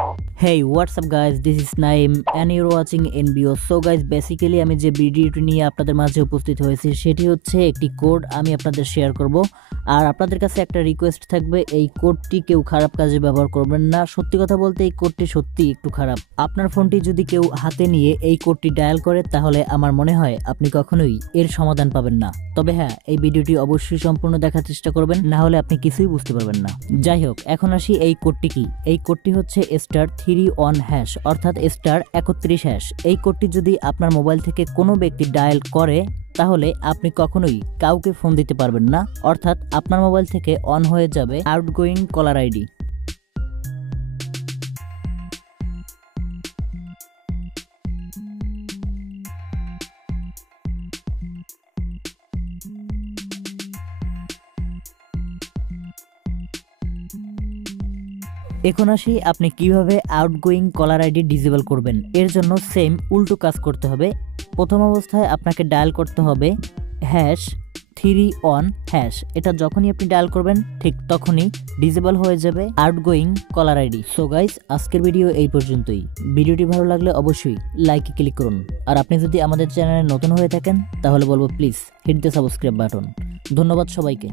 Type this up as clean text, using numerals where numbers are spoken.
Hey, what's up guys, this is Nayeem and you're watching NBO. So guys, basically আমি যে ভিডিওটি নিয়ে আপনাদের মাঝে উপস্থিত হয়েছি সেটি হচ্ছে একটি কোড আমি আপনাদের শেয়ার করব। আর আপনাদের কাছে একটা রিকোয়েস্ট থাকবে, এই কোডটি কেউ খারাপ কাজে ব্যবহার করবেন না। সত্যি কথা বলতে এই কোডটি সত্যি একটু খারাপ। আপনার ফোনটি যদি কেউ হাতে নিয়ে এই কোডটি ডায়াল করে তাহলে আমার মনে হয় আপনি কখনোই এর সমাধান পাবেন না। তবে হ্যাঁ, এই ভিডিওটি অবশ্যই সম্পূর্ণ দেখার চেষ্টা করবেন, না হলে আপনি কিছুই বুঝতে পারবেন না। যাই হোক, এখন আসি এই কোডটি কি। এই কোডটি হচ্ছে *3 অর্থাৎ *31#। এই কোডটি যদি আপনার মোবাইল থেকে কোনো ব্যক্তি ডায়াল করে তাহলে আপনি কখনোই কাউকে ফোন দিতে পারবেন না, অর্থাৎ আপনার মোবাইল থেকে অন হয়ে যাবে আউটগোয়িং কলার আইডি। এখন আসি আপনি কিভাবে আউটগোয়িং কলার আইডি ডিসেবল করবেন। এর জন্য সেম উল্টো কাজ করতে হবে। প্রথম অবস্থায় আপনাকে ডায়াল করতে হবে #3 এটা যখনই আপনি ডায়াল করবেন ঠিক তখনই ডিসেবল হয়ে যাবে outgoing caller ID. So guys, আজকের ভিডিও এই পর্যন্তই। ভিডিওটি ভালো লাগলে অবশ্যই লাইকে ক্লিক করুন। আর আপনি যদি আমাদের চ্যানেলে নতুন হয়ে থাকেন তাহলে বলবো please hit the subscribe button. ধন্যবাদ সবাইকে।